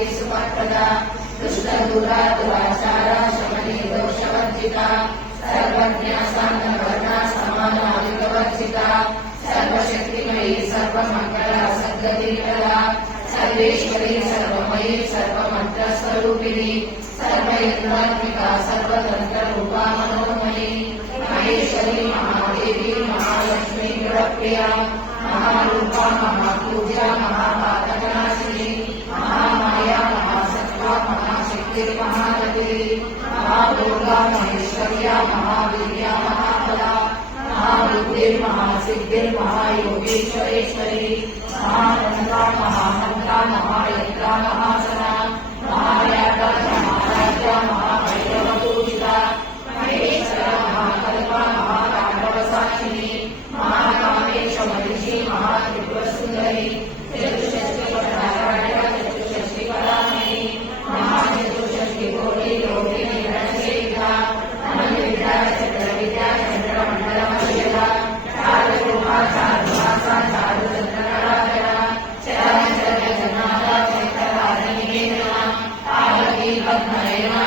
सर्वकार्ये सुप्रदा दुष्टदूरा दुराचारा शमने दोषवर्जिता सर्वज्ञा सान्नवर्णा समाना विवर्जिता सर्वशक्तिमयी सर्वमंगला सद्गतिकला सर्वेश्वरी सर्वमयी सर्वमंत्रस्वरूपिणी सर्वयज्ञात्मिका सर्वतंत्ररूपा मनोमयी महेश्वरी महादेवी महालक्ष्मी गुणप्रिया महारूपा महापूजा महापातकनाशिनी महामाया महासत्ता महाशक्ति महागति महादुर्गा महेश्वर्या महावीर्या महाबला महाबुद्धिर् महासिद्धिर् महायोगेश्वरेश्वरी महामंत्रा महामंत्रा महायंत्रा महासना महायागा महाराजा महाभैरवपूजिता महेश्वरा महाकल्पा महातांडवसाक्षिणी महाकामेश महिषी महात्रिपुरसुंदरी चतुष्षष्टिपरायणा चतुष्षष्टिकलामयी महाचतुष्षष्टि कोटि योगिनी रणसेविता अनन्यविद्या चक्रविद्या चंद्रमंडलमध्यदा चारुरूपा चारुभासा चारुचंद्रकलाधरा चराचर जनादा चैत्रवारिणी नमः पार्वती पद्मनयना